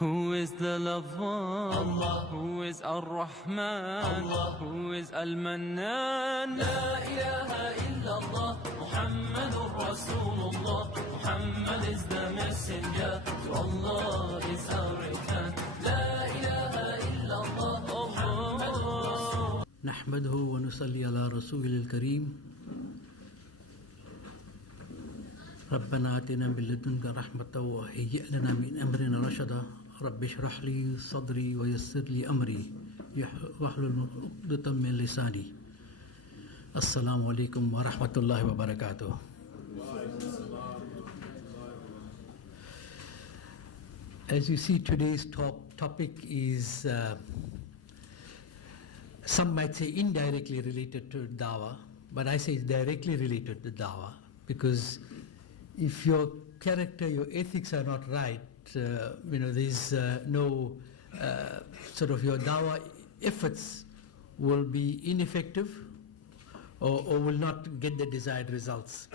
Who is the lover? Allah. Who is Ar-Rahman? Allah. Who is Al-Mannan? La ilaha illallah, Muhammadur Rasulullah. Muhammad is the messenger, to Allah is our return. La ilaha illallah, Muhammadur Rasul. Nahmaduhu wa nusalli ala rasulil kareem. ربنا آتنا من لدنك رحمة وهيئ لنا من أمرنا رشدا رب اشرح لي صدري ويسر لي أمري واحلل عقدة من لساني. السلام عليكم ورحمة الله وبركاته. As you see, today's topic is some might say indirectly related to dawah, but I say it's directly related to dawah, because if your character, your ethics are not right, there's no sort of your dawah efforts will be ineffective or will not get the desired results.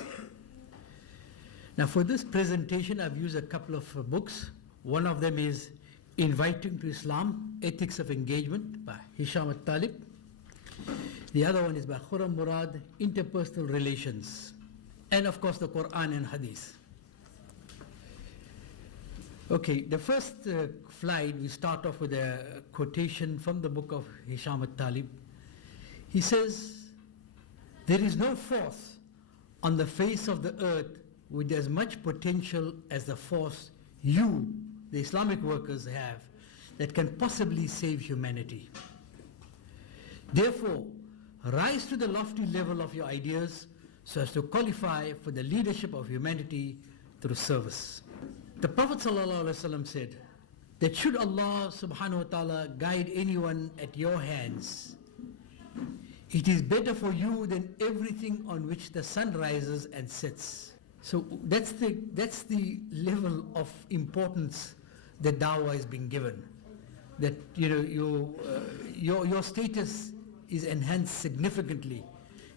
Now, for this presentation, I've used a couple of books. One of them is Inviting to Islam, Ethics of Engagement by Hisham al-Talib. The other one is by Khurram Murad, Interpersonal Relations. And of course the Quran and Hadith. Okay, the first slide, we start off with a quotation from the book of Hisham al-Talib. He says, "There is no force on the face of the earth with as much potential as the force you, the Islamic workers, have that can possibly save humanity. Therefore, rise to the lofty level of your ideas so as to qualify for the leadership of humanity through service." The Prophet ﷺ said that should Allah subhanahu wa ta'ala guide anyone at your hands, it is better for you than everything on which the sun rises and sets. So that's the level of importance that dawah is being given. That your status is enhanced significantly.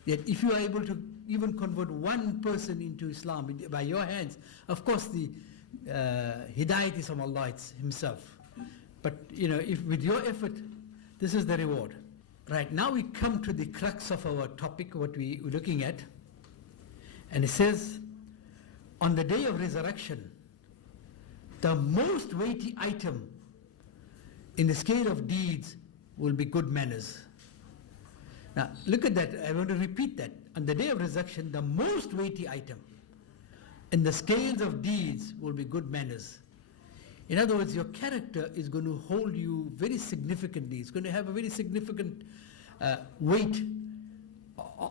That if you are able to even convert one person into Islam by your hands, of course the hidayat is from Allah Himself. But if with your effort, this is the reward. Right, now we come to the crux of our topic, what we're looking at. And it says, on the day of resurrection, the most weighty item in the scale of deeds will be good manners. Now, look at that. I want to repeat that. On the day of resurrection, the most weighty item in the scales of deeds will be good manners. In other words, your character is going to hold you very significantly. It's going to have a very significant weight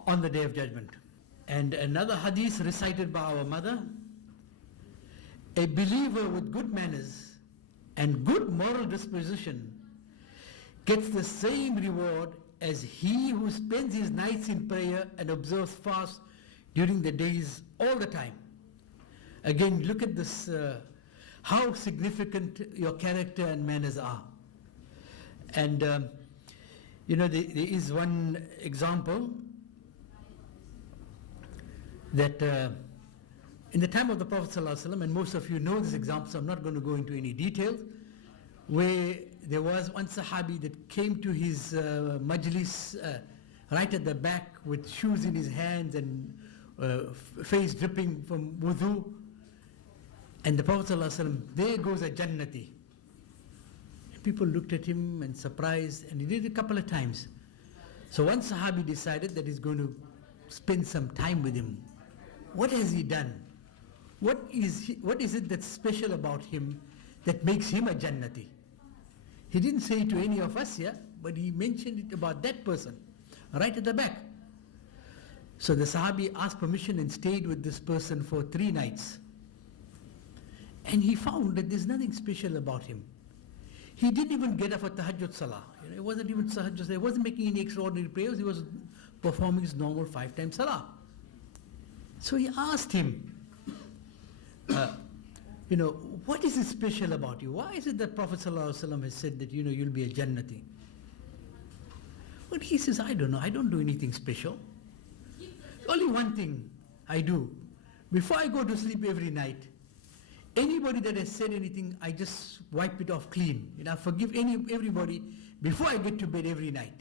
on the day of judgment. And another hadith recited by our mother, a believer with good manners and good moral disposition gets the same reward as he who spends his nights in prayer and observes fast during the days all the time. Again, look at this, how significant your character and manners are. And there is one example that in the time of the Prophet ﷺ, and most of you know this example, so I'm not going to go into any details, where there was one sahabi that came to his majlis right at the back with shoes in his hands and face dripping from wudu. And the Prophet ﷺ, there goes a Jannati. People looked at him and surprised, and he did it a couple of times. So one sahabi decided that he's going to spend some time with him. What has he done? What is it that's special about him that makes him a Jannati? He didn't say it to any of us here, but he mentioned it about that person, right at the back. So the Sahabi asked permission and stayed with this person for 3 nights. And he found that there's nothing special about him. He didn't even get up for tahajjud salah. It wasn't even tahajjud, he wasn't making any extraordinary prayers, he was performing his normal 5-time salah. So he asked him, what is special about you? Why is it that Prophet ﷺ has said that you'll be a Jannati? But he says, I don't know, I don't do anything special. Only one thing I do. Before I go to sleep every night, anybody that has said anything, I just wipe it off clean. I forgive everybody before I get to bed every night.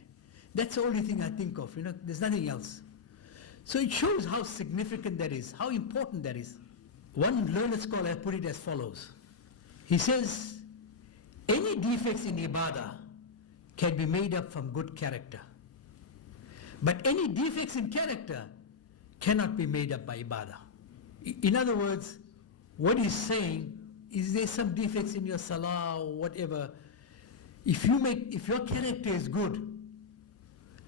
That's the only thing I think of, there's nothing else. So it shows how significant that is, how important that is. One learned scholar put it as follows. He says, any defects in ibadah can be made up from good character. But any defects in character cannot be made up by ibadah. In other words, what he's saying is there some defects in your salah or whatever. If your character is good,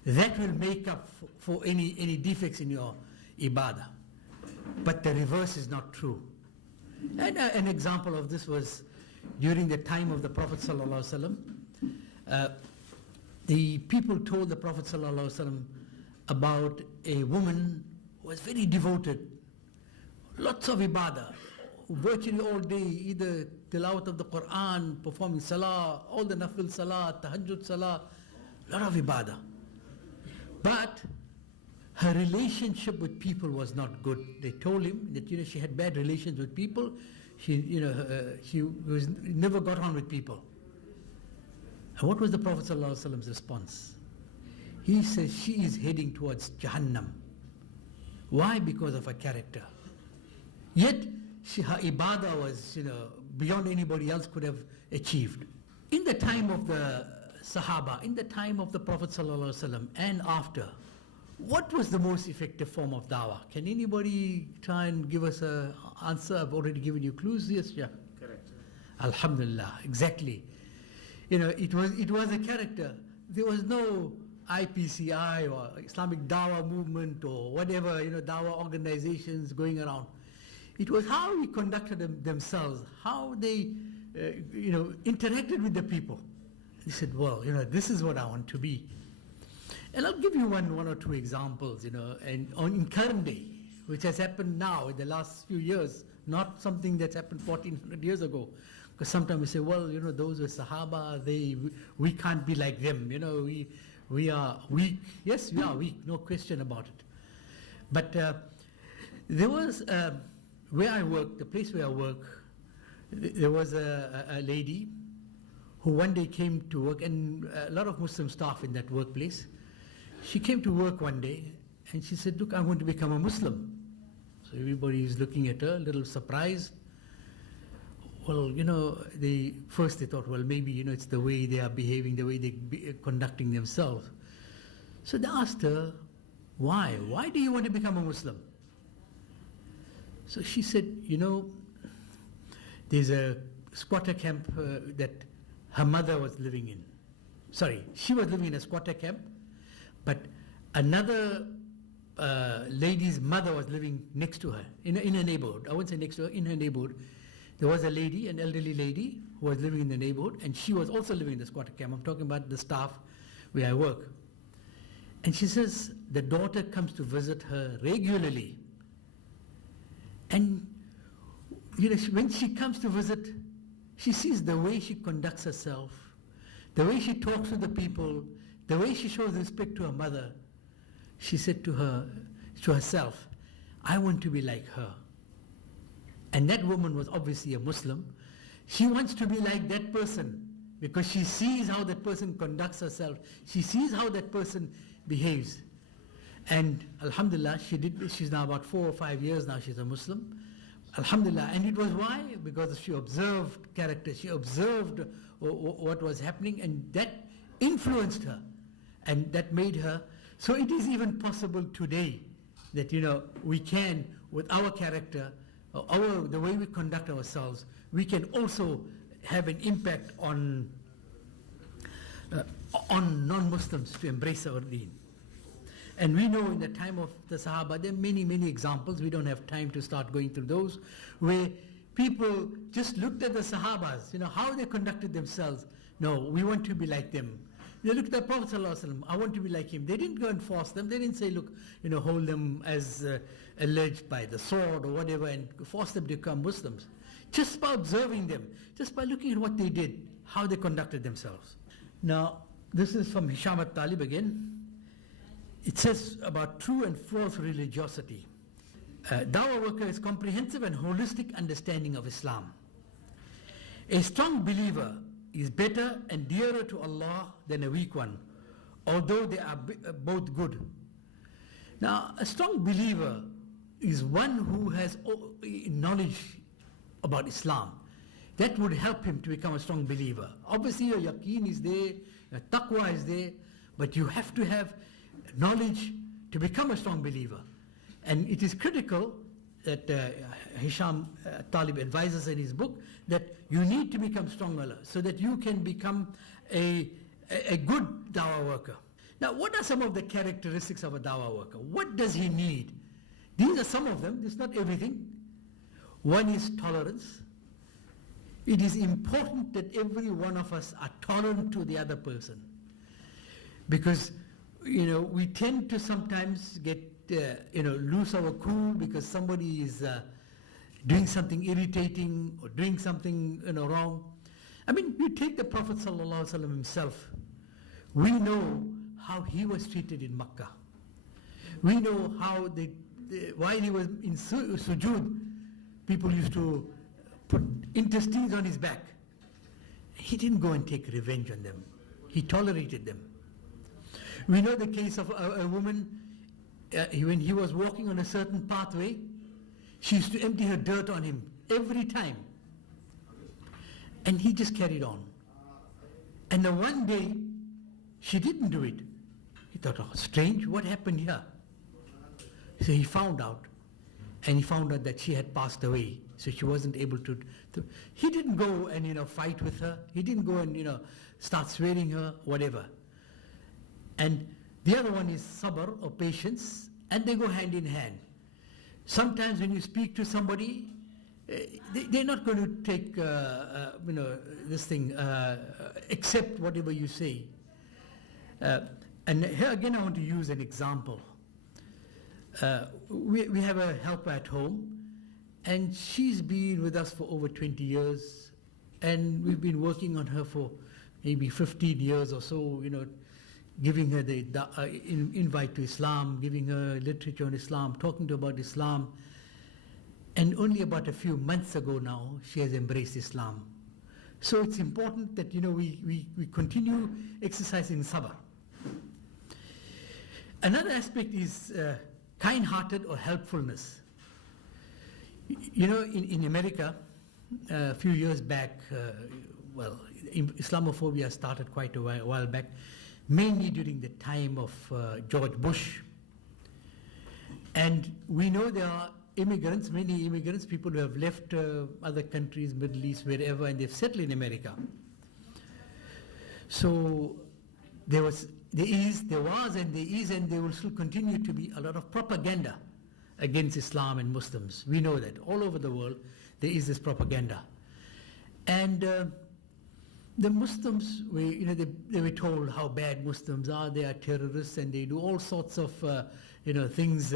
that will make up for any defects in your ibadah. But the reverse is not true. And an example of this was during the time of the Prophet ﷺ. The people told the Prophet ﷺ about a woman who was very devoted, lots of ibadah, virtually all day, either tilawat of the Quran, performing salah, all the nafil salah, tahajjud salah, a lot of ibadah. But her relationship with people was not good. They told him that she had bad relations with people. She never got on with people. And what was the Prophet ﷺ's response? He says she is heading towards Jahannam. Why? Because of her character. Yet her ibadah was beyond anybody else could have achieved. In the time of the Sahaba, in the time of the Prophet ﷺ and after, what was the most effective form of dawah? Can anybody try and give us an answer? I've already given you clues. Yes, yeah. Correct. Alhamdulillah, exactly. It was a character. There was no IPCI or Islamic Dawah movement or whatever, Dawah organizations going around. It was how he conducted themselves, how they, interacted with the people. He said, well, this is what I want to be. And I'll give you one or two examples, and in current day, which has happened now in the last few years, not something that's happened 1400 years ago. Because sometimes we say, well, those were Sahaba, we can't be like them, we are weak. Yes, we are weak, no question about it. But there was, where I work, the place where I work, there was a lady who one day came to work, and a lot of Muslim staff in that workplace. She came to work one day and she said, look, I want to become a Muslim. So everybody is looking at her, a little surprised. Well, first they thought, well, maybe, it's the way they are behaving, the way they're conducting themselves. So they asked her, why? Why do you want to become a Muslim? So she said, there's a squatter camp that her mother was living in. Sorry, she was living in a squatter camp, but another lady's mother was living next to her, in her neighborhood. I won't say next to her, in her neighborhood. There was a lady, an elderly lady, who was living in the neighborhood, and she was also living in the squatter camp. I'm talking about the staff where I work. And she says the daughter comes to visit her regularly. And when she comes to visit, she sees the way she conducts herself, the way she talks to the people, the way she shows respect to her mother. She said to herself, I want to be like her. And that woman was obviously a Muslim. She wants to be like that person because she sees how that person conducts herself. She sees how that person behaves. And alhamdulillah, she's now about 4 or 5 years now, she's a Muslim. Alhamdulillah. And it was why? Because she observed character, she observed what was happening, and that influenced her. And that made her. So it is even possible today that, we can, with our character, the way we conduct ourselves, we can also have an impact on non-Muslims to embrace our deen. And we know in the time of the Sahaba, there are many, many examples. We don't have time to start going through those, where people just looked at the Sahabas, how they conducted themselves. No, we want to be like them. They looked at Prophet ﷺ, I want to be like him. They didn't go and force them. They didn't say, look, hold them as alleged by the sword or whatever and force them to become Muslims. Just by observing them, just by looking at what they did, how they conducted themselves. Now, this is from Hisham al-Talib again. It says about true and false religiosity. Dawah worker is comprehensive and holistic understanding of Islam. A strong believer is better and dearer to Allah than a weak one, although they are both good. Now, a strong believer is one who has knowledge about Islam. That would help him to become a strong believer. Obviously, your yaqeen is there, your taqwa is there, but you have to have knowledge to become a strong believer. And it is critical that Hisham Talib advises in his book that you need to become stronger so that you can become a good dawah worker. Now, what are some of the characteristics of a dawah worker? What does he need? These are some of them, this is not everything. One is tolerance. It is important that every one of us are tolerant to the other person, because we tend to sometimes get lose our cool because somebody is doing something irritating or doing something wrong. I mean, you take the Prophet ﷺ himself. We know how he was treated in Makkah. We know how while he was in sujood, people used to put intestines on his back. He didn't go and take revenge on them. He tolerated them. We know the case of a woman, when he was walking on a certain pathway, she used to empty her dirt on him every time. And he just carried on. And then one day, she didn't do it. He thought, oh, strange, what happened here? So he found out. And he found out that she had passed away. So she wasn't able to. He didn't go and fight with her. He didn't go and start swearing her, whatever. And the other one is sabr, or patience, and they go hand in hand. Sometimes when you speak to somebody, they're not going to take this thing, accept whatever you say. And here again I want to use an example. We have a helper at home, and she's been with us for over 20 years, and we've been working on her for maybe 15 years or so, giving her the invite to Islam, giving her literature on Islam, talking to her about Islam. And only about a few months ago now, she has embraced Islam. So it's important that we continue exercising sabr. Another aspect is kind-hearted or helpfulness. In America, a few years back, Islamophobia started quite a while back, mainly during the time of George Bush. And we know there are many immigrants, people who have left other countries, Middle East, wherever, and they've settled in America. So there is, and there will still continue to be a lot of propaganda against Islam and Muslims. We know that all over the world there is this propaganda. And the Muslims, they were told how bad Muslims are. They are terrorists and they do all sorts of things.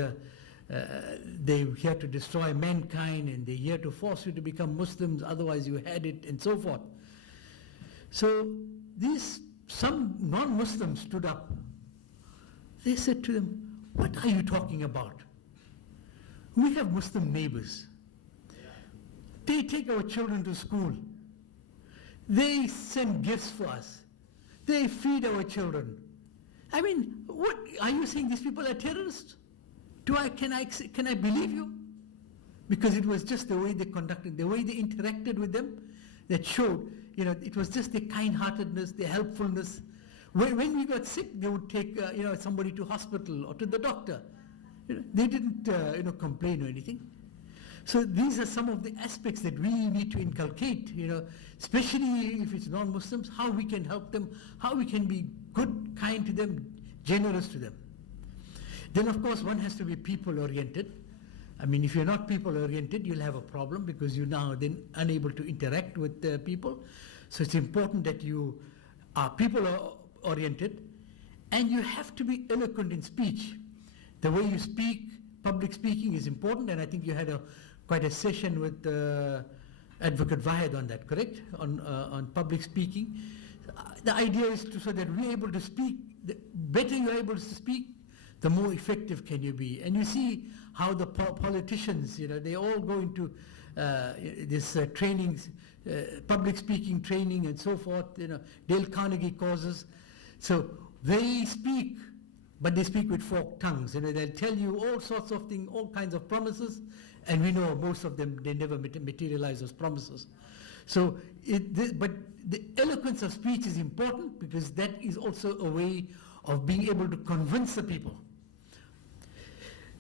They're here to destroy mankind, and they're here to force you to become Muslims, otherwise you had it, and so forth. So some non-Muslims stood up. They said to them, what are you talking about? We have Muslim neighbors. They take our children to school. They send gifts for us. They feed our children. I mean, what are you saying? These people are terrorists? Can I believe you? Because it was just the way they conducted, the way they interacted with them, that showed, it was just their kind-heartedness, their helpfulness. When we got sick, they would take, somebody to hospital or to the doctor. They didn't, complain or anything. So these are some of the aspects that we need to inculcate, especially if it's non-Muslims, how we can help them, how we can be good, kind to them, generous to them. Then of course one has to be people-oriented. I mean, if you're not people-oriented, you'll have a problem because you're now then unable to interact with people. So it's important that you are people-oriented, and you have to be eloquent in speech. The way you speak, public speaking is important, and I think you had quite a session with Advocate Vahid on that, correct? On public speaking. The idea is so that we're able to speak, the better you're able to speak, the more effective can you be. And you see how the politicians, they all go into this trainings, public speaking training and so forth, Dale Carnegie causes. So they speak, but they speak with forked tongues. They'll tell you all sorts of things, all kinds of promises, and we know most of them, they never materialize those promises. So, but the eloquence of speech is important because that is also a way of being able to convince the people.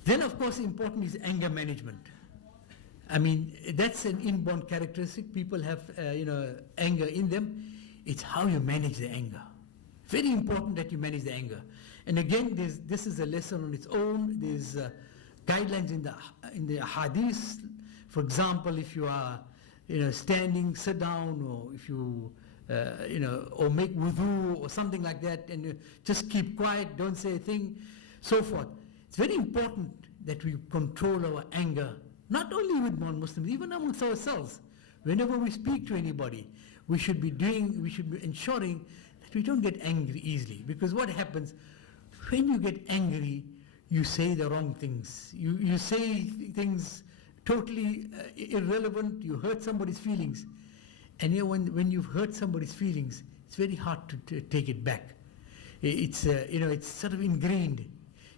Then, of course, important is anger management. I mean, that's an inborn characteristic. People have, anger in them. It's how you manage the anger. Very important that you manage the anger. And again, this is a lesson on its own. There's guidelines in the hadith. For example, if you are, standing, sit down, or if you, or make wudu or something like that, and you just keep quiet, don't say a thing, so forth. It's very important that we control our anger, not only with non-Muslims, even amongst ourselves. Whenever we speak to anybody, we should be ensuring that we don't get angry easily. Because what happens, when you get angry, you say the wrong things. You say things totally irrelevant, you hurt somebody's feelings. And when you've hurt somebody's feelings, it's very hard to take it back. It's sort of ingrained.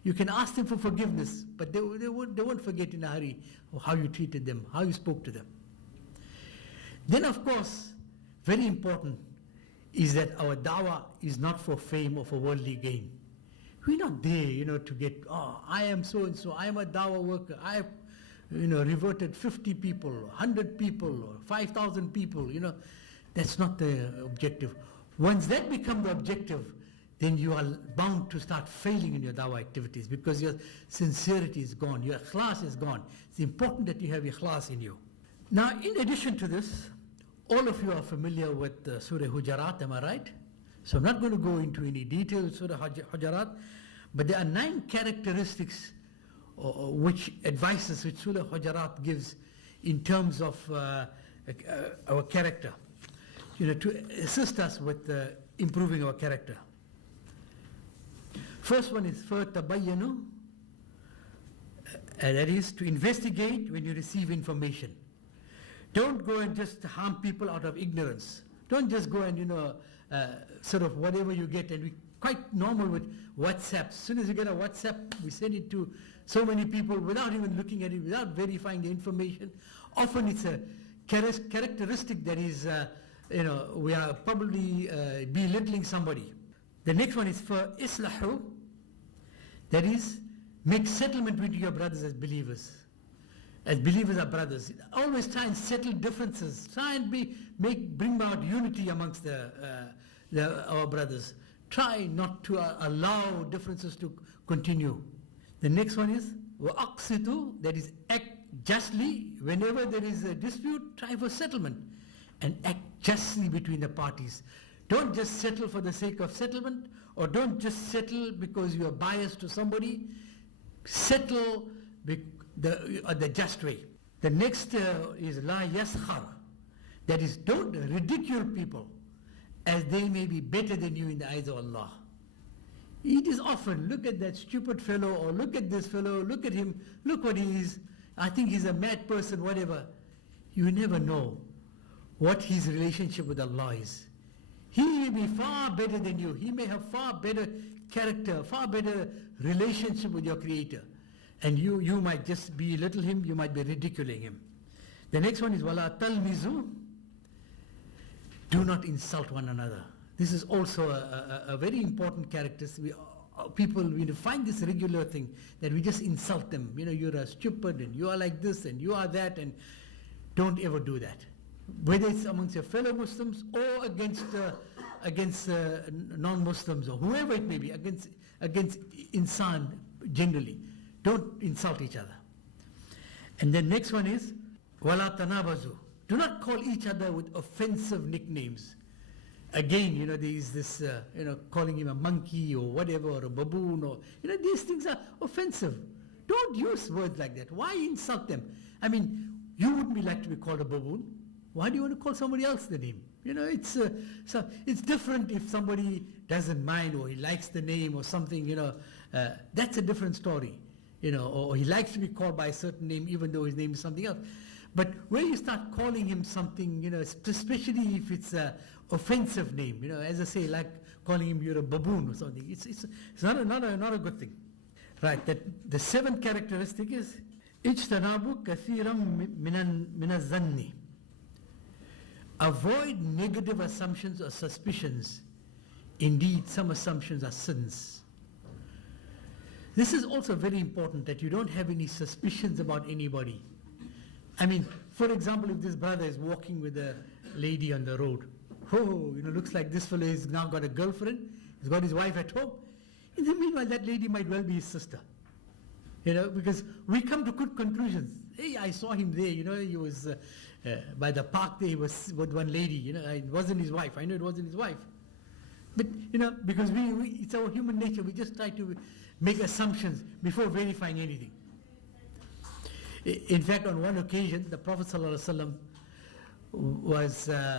You can ask them for forgiveness, but they won't forget in a hurry how you treated them, how you spoke to them. Then, of course, very important is that our dawah is not for fame or for worldly gain. We're not there, to get, I am so-and-so, I am a dawah worker, I have, reverted 50 people, 100 people, or 5,000 people, That's not the objective. Once that becomes the objective, then you are bound to start failing in your dawah activities because your sincerity is gone, your ikhlas is gone. It's important that you have ikhlas in you. Now, in addition to this, all of you are familiar with Surah Hujarat, am I right? So I'm not going to go into any detail of Surah Hujarat, but there are 9 characteristics which advices which Surah Hujarat gives in terms of our character, to assist us with improving our character. First one is فَتَبَيَّنُوا, that is to investigate when you receive information. Don't go and just harm people out of ignorance. Don't just go and, sort of whatever you get, and we quite normal with WhatsApp. As soon as you get a WhatsApp, we send it to so many people without even looking at it, without verifying the information. Often it's a characteristic that is, we are probably belittling somebody. The next one is for islahu, that is, make settlement between your brothers as believers. As believers are brothers. Always try and settle differences. Try and bring about unity amongst our brothers. Try not to allow differences to continue. The next one is wa'aqsitu, that is, act justly. Whenever there is a dispute, try for settlement and act justly between the parties. Don't just settle for the sake of settlement, or don't just settle because you are biased to somebody. Settle the just way. The next is la yaskhar, that is, don't ridicule people as they may be better than you in the eyes of Allah. It is often, look at that stupid fellow, or look at this fellow, look at him, look what he is, I think he's a mad person, whatever. You never know what his relationship with Allah is. He may be far better than you. He may have far better character, far better relationship with your Creator. And you might just belittle him, you might be ridiculing him. The next one is wala talmizu, do not insult one another. This is also a very important characteristic. People, find this regular thing that we just insult them. You're a stupid, and you are like this, and you are that, and don't ever do that. Whether it's amongst your fellow Muslims or against non-Muslims or whoever it may be, against insan generally. Don't insult each other. And the next one is wala tanabazu. Do not call each other with offensive nicknames. Again, there is this, calling him a monkey or whatever, or a baboon, or, these things are offensive. Don't use words like that. Why insult them? I mean, you wouldn't like to be called a baboon. Why do you want to call somebody else the name? It's different if somebody doesn't mind, or he likes the name or something, that's a different story. Or he likes to be called by a certain name even though his name is something else. But when you start calling him something, especially if it's an offensive name, as I say, like calling him you're a baboon or something, it's not a good thing. Right, that the seventh characteristic is اجتناب كثيرا من الظن. Avoid negative assumptions or suspicions. Indeed, some assumptions are sins. This is also very important, that you don't have any suspicions about anybody. I mean, for example, if this brother is walking with a lady on the road, looks like this fellow has now got a girlfriend, he's got his wife at home. In the meanwhile, that lady might well be his sister. Because we come to good conclusions. Hey, I saw him there, he was by the park there, he was with one lady, it wasn't his wife. I know it wasn't his wife. But, because it's our human nature, we just try to make assumptions before verifying anything. In fact, on one occasion, the Prophet ﷺ was in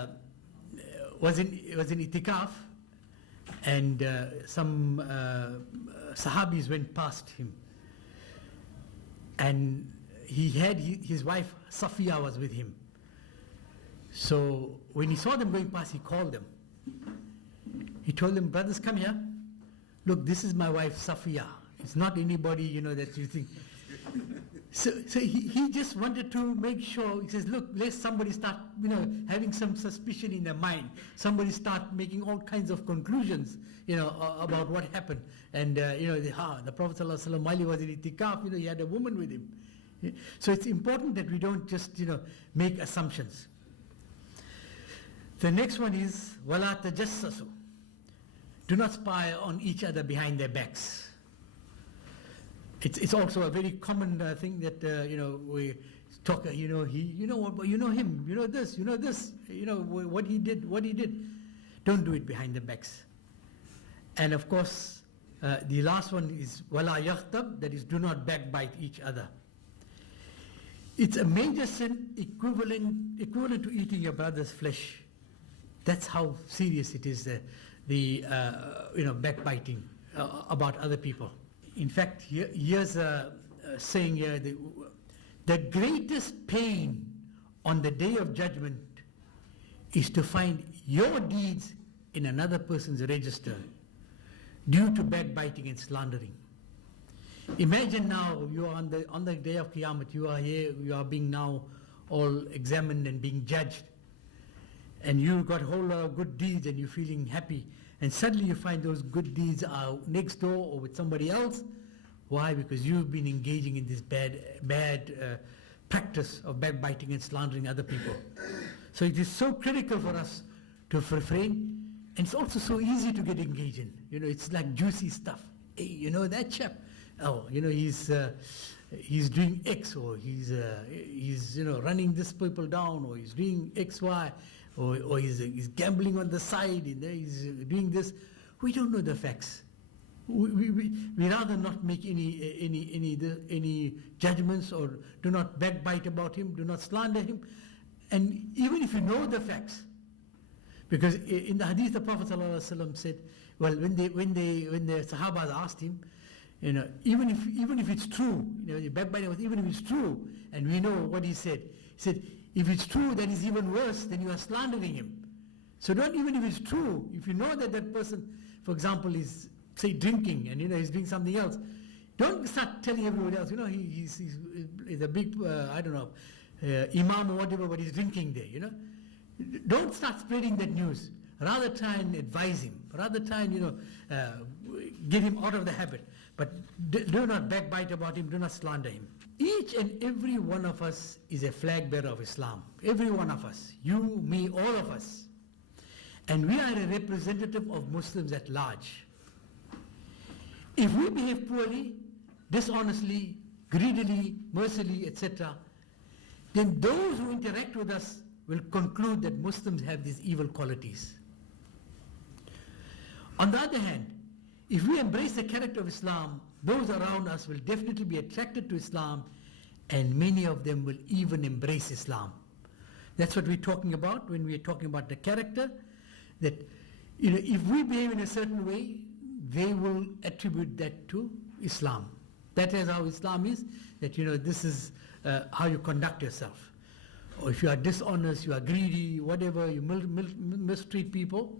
itikaf, and some sahabis went past him, and he had his wife Safiya was with him. So when he saw them going past, he called them. He told them, brothers, come here. Look, this is my wife Safiya. It's not anybody, that you think. So he just wanted to make sure. He says, look, let somebody start, having some suspicion in their mind. Somebody start making all kinds of conclusions, about what happened. And, the Prophet ﷺ, while he was in itikaf, he had a woman with him. So it's important that we don't just, make assumptions. The next one is, وَلَا تَجَسَّسُوا. Do not spy on each other behind their backs. It's also a very common thing that we talk. Him, this, what he did. Don't do it behind the backs. And of course, the last one is wala yaghtab, that is, do not backbite each other. It's a major sin equivalent to eating your brother's flesh. That's how serious it is. The backbiting about other people. In fact, here's a saying here, the greatest pain on the day of judgment is to find your deeds in another person's register due to backbiting and slandering. Imagine now you are on the day of Qiyamah, you are here, you are being now all examined and being judged, and you got a whole lot of good deeds and you're feeling happy. And suddenly you find those good deeds are next door or with somebody else. Why? Because you've been engaging in this bad practice of backbiting and slandering other people. So it is so critical for us to refrain, and it's also so easy to get engaged in. It's like juicy stuff. Hey, that chap, he's doing X, or he's running this people down, or he's doing X, Y. Or he's gambling on the side, he's doing this. We don't know the facts. We rather not make any judgments, or do not backbite about him, do not slander him. And even if you know the facts, because in the hadith the Prophet ﷺ said, well, when the Sahabas asked him, even if it's true, the backbiting was, even if it's true, and we know what he said, if it's true, that is even worse, then you are slandering him. So don't, even if it's true, if you know that person, for example, is, say, drinking, and he's doing something else, don't start telling everybody else, he's a big, imam or whatever, but he's drinking there, Don't start spreading that news. Rather try and advise him. Rather try and, get him out of the habit. But do not backbite about him, do not slander him. Each and every one of us is a flag bearer of Islam. Every one of us. You, me, all of us. And we are a representative of Muslims at large. If we behave poorly, dishonestly, greedily, mercilessly, etc., then those who interact with us will conclude that Muslims have these evil qualities. On the other hand, if we embrace the character of Islam, those around us will definitely be attracted to Islam, and many of them will even embrace Islam. That's what we're talking about when we're talking about the character, that if we behave in a certain way, they will attribute that to Islam. That is how Islam is, that this is how you conduct yourself. or if you are dishonest, you are greedy, whatever, you mistreat people.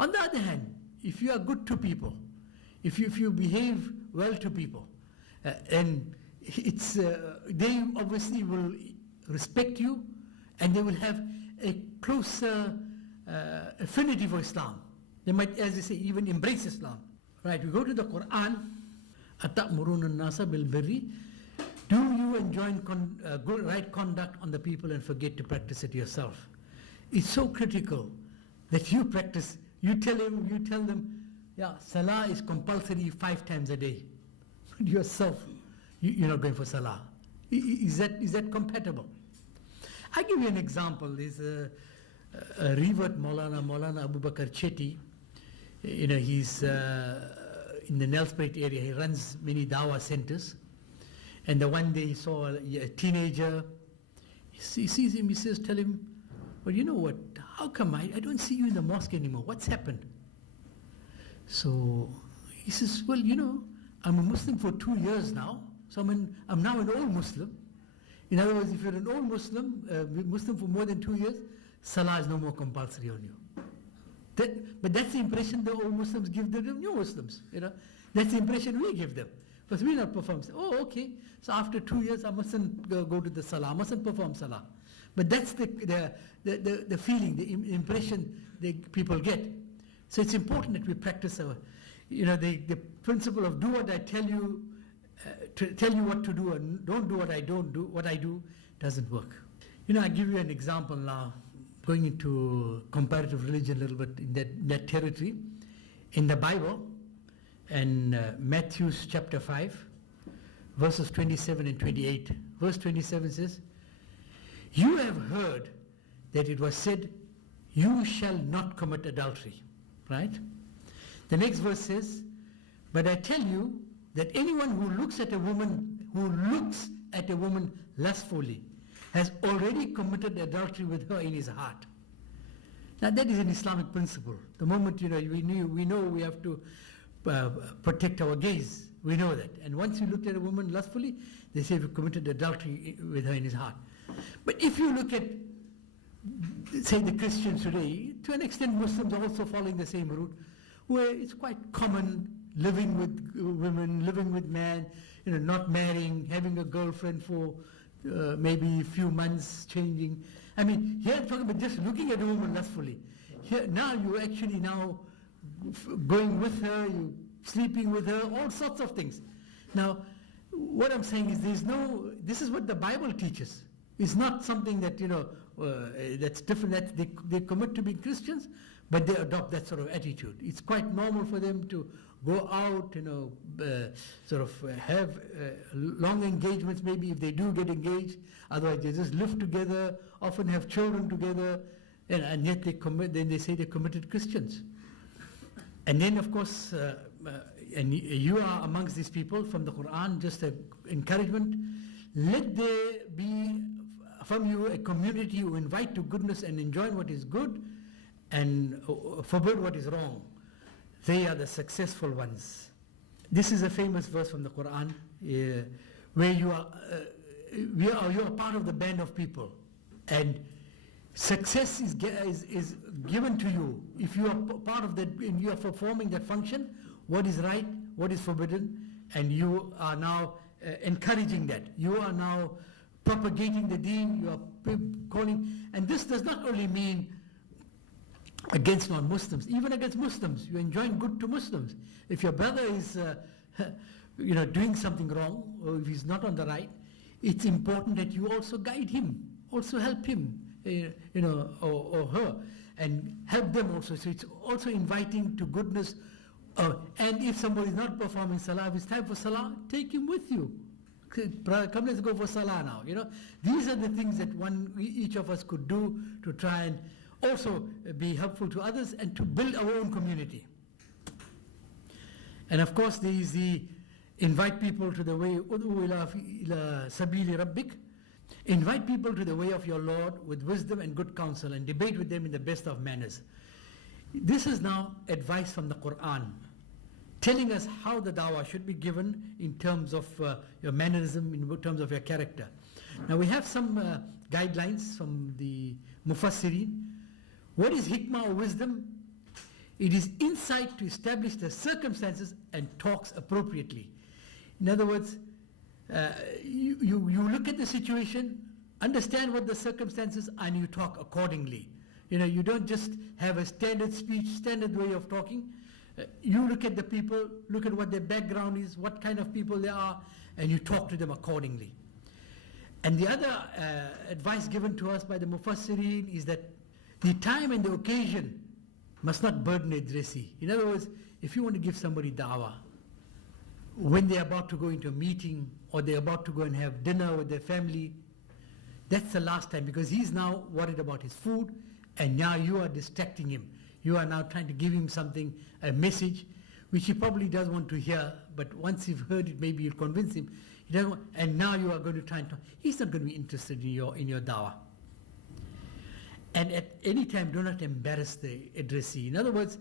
On the other hand, if you are good to people, if you behave well to people, and they obviously will respect you, and they will have a closer affinity for Islam. They might, as they say, even embrace Islam. Right, we go to the Quran. أَتَأْمُرُونَ النَّاسَ بِالْبِرِّ. Do you enjoin good, right conduct on the people and forget to practice it yourself? It's so critical that you practice. You tell them, yeah, Salah is compulsory 5 times a day. But yourself, you're not going for Salah. Is that compatible? I give you an example. There's a revert Maulana Abu Bakr Chetty. He's in the Nelspruit area. He runs many dawah centers. And the one day he saw a teenager. He sees him, tell him, well, you know what, how come I don't see you in the mosque anymore? What's happened? So he says, well, I'm a Muslim for 2 years now. So I'm now an old Muslim. In other words, if you're an old Muslim, Muslim for more than 2 years, Salah is no more compulsory on you. But that's the impression the old Muslims give the new Muslims. That's the impression we give them. Because we not perform. Oh, okay. So after 2 years, I mustn't go to the Salah. I mustn't perform Salah. But that's the feeling, the impression people get. So it's important that we practice the principle of do what I tell you, to tell you what to do, and don't do what I don't do. What I do doesn't work. I give you an example now, going into comparative religion a little bit in that territory. In the Bible, and Matthew chapter 5, verses 27 and 28. Verse 27 says, you have heard that it was said, you shall not commit adultery. Right? The next verse says, but I tell you that anyone who looks at a woman lustfully has already committed adultery with her in his heart. Now that is an Islamic principle. The moment we know we have to protect our gaze. We know that. And once you looked at a woman lustfully, they say we committed adultery with her in his heart. But if you look at, say, the Christians today, to an extent Muslims are also following the same route, where it's quite common living with women, living with men, not marrying, having a girlfriend for maybe a few months, changing. I mean, here I'm talking about just looking at a woman lustfully. Here, now you actually going with her, you sleeping with her, all sorts of things. Now, what I'm saying is this is what the Bible teaches. It's not something that, that's different, that they commit to being Christians, but they adopt that sort of attitude. It's quite normal for them to go out, have long engagements, maybe if they do get engaged, otherwise they just live together, often have children together, and yet then they say they're committed Christians. And then, of course, and you are amongst these people from the Quran, just an encouragement. Let there be from you a community who invite to goodness and enjoin what is good and forbid what is wrong. They are the successful ones. This is a famous verse from the Quran, where you are part of the band of people, and success is given to you if you are part of that, and you are performing that function, what is right, what is forbidden, and you are now encouraging that. You are now propagating the deen, you are calling, and this does not only mean against non-Muslims, even against Muslims. You enjoin good to Muslims. If your brother is doing something wrong, or if he's not on the right, it's important that you also guide him, also help him, or her, and help them also. So it's also inviting to goodness. And if somebody is not performing Salah, if it's time for Salah, take him with you. Come, let's go for Salah now. These are the things that each of us could do to try and also be helpful to others and to build our own community. And of course, there is the invite people to the way, Ud'u ila sabili rabbik. Invite people to the way of your Lord with wisdom and good counsel, and debate with them in the best of manners. This is now advice from the Quran, telling us how the dawah should be given in terms of your mannerism, in terms of your character. Now we have some guidelines from the Mufassirin. What is hikmah or wisdom? It is insight to establish the circumstances and talks appropriately. In other words, you look at the situation, understand what the circumstances, and you talk accordingly. You don't just have a standard speech, standard way of talking. You look at the people, look at what their background is, what kind of people they are, and you talk to them accordingly. And the other advice given to us by the Mufassirin is that the time and the occasion must not burden a addressee. In other words, if you want to give somebody dawah, when they're about to go into a meeting or they're about to go and have dinner with their family, that's the last time, because he's now worried about his food, and now you are distracting him. You are now trying to give him something, a message, which he probably doesn't want to hear, but once you've heard it, maybe you'll convince him. He doesn't want, and now you are going to try and talk. He's not going to be interested in your dawah. And at any time, do not embarrass the addressee. In other words,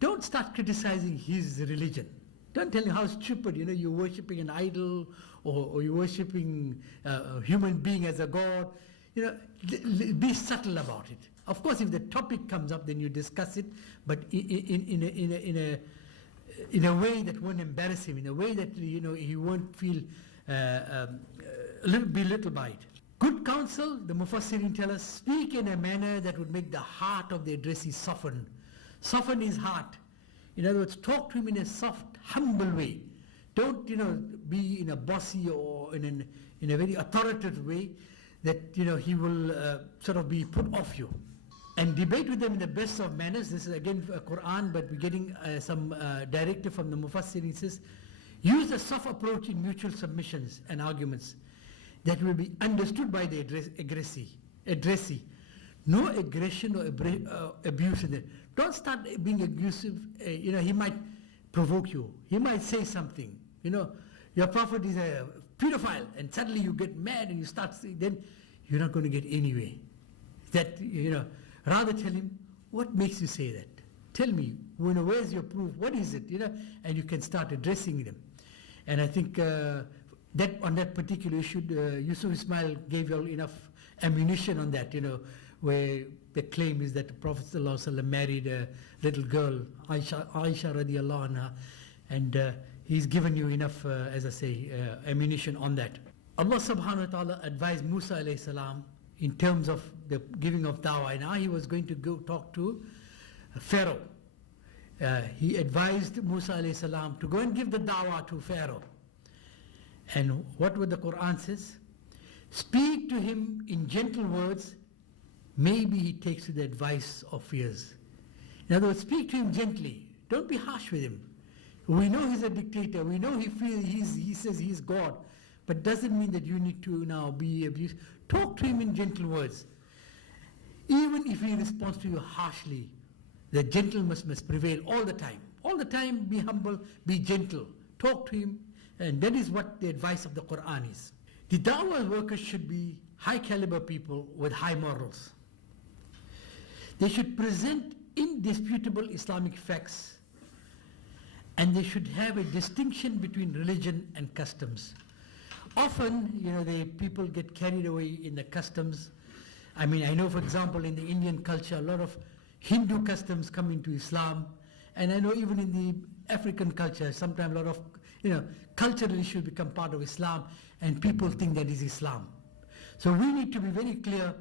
don't start criticizing his religion. Don't tell him how stupid, you're worshipping an idol, or you're worshipping a human being as a god. Be subtle about it. Of course, if the topic comes up, then you discuss it, but in a way that won't embarrass him, in a way that he won't feel belittled by it. Good counsel, the Mufassirin tell us, speak in a manner that would make the heart of the addressee soften. Soften his heart. In other words, talk to him in a soft, humble way. Don't, be in a bossy or in a very authoritative way that, he will sort of be put off you. And debate with them in the best of manners. This is again Quran, but we're getting some directive from the Mufassirin. It says, use a soft approach in mutual submissions and arguments that will be understood by the addressee. No aggression or abuse in it. Don't start being abusive. He might provoke you. He might say something. Your prophet is a pedophile, and suddenly you get mad and you start saying, then you're not going to get anywhere. That, rather tell him, what makes you say that? Tell me, where's your proof? What is it? And you can start addressing them. And I think that on that particular issue, Yusuf Ismail gave you all enough ammunition on that, where the claim is that the Prophet ﷺ married a little girl, Aisha radiallahu anha, and he's given you enough, as I say, ammunition on that. Allah subhanahu wa ta'ala advised Musa alayhi salam in terms of the giving of dawah, and now he was going to go talk to Pharaoh. He advised Musa alayhi salam to go and give the dawah to Pharaoh. And what would the Quran says? Speak to him in gentle words, maybe he takes to the advice of fears. In other words, speak to him gently. Don't be harsh with him. We know he's a dictator. We know he says he's God. But doesn't mean that you need to now be abused. Talk to him in gentle words. Even if he responds to you harshly, the gentleness must prevail all the time. All the time, be humble, be gentle. Talk to him. And that is what the advice of the Quran is. The dawah workers should be high caliber people with high morals. They should present indisputable Islamic facts, and they should have a distinction between religion and customs. Often, the people get carried away in the customs. I know, for example, in the Indian culture, a lot of Hindu customs come into Islam, and I know even in the African culture, sometimes a lot of cultural issues become part of Islam, and people think that is Islam. So we need to be very clear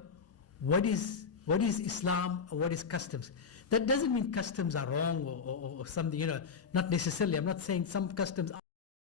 what is Islam or what is customs. That doesn't mean customs are wrong or something, not necessarily. I'm not saying some customs are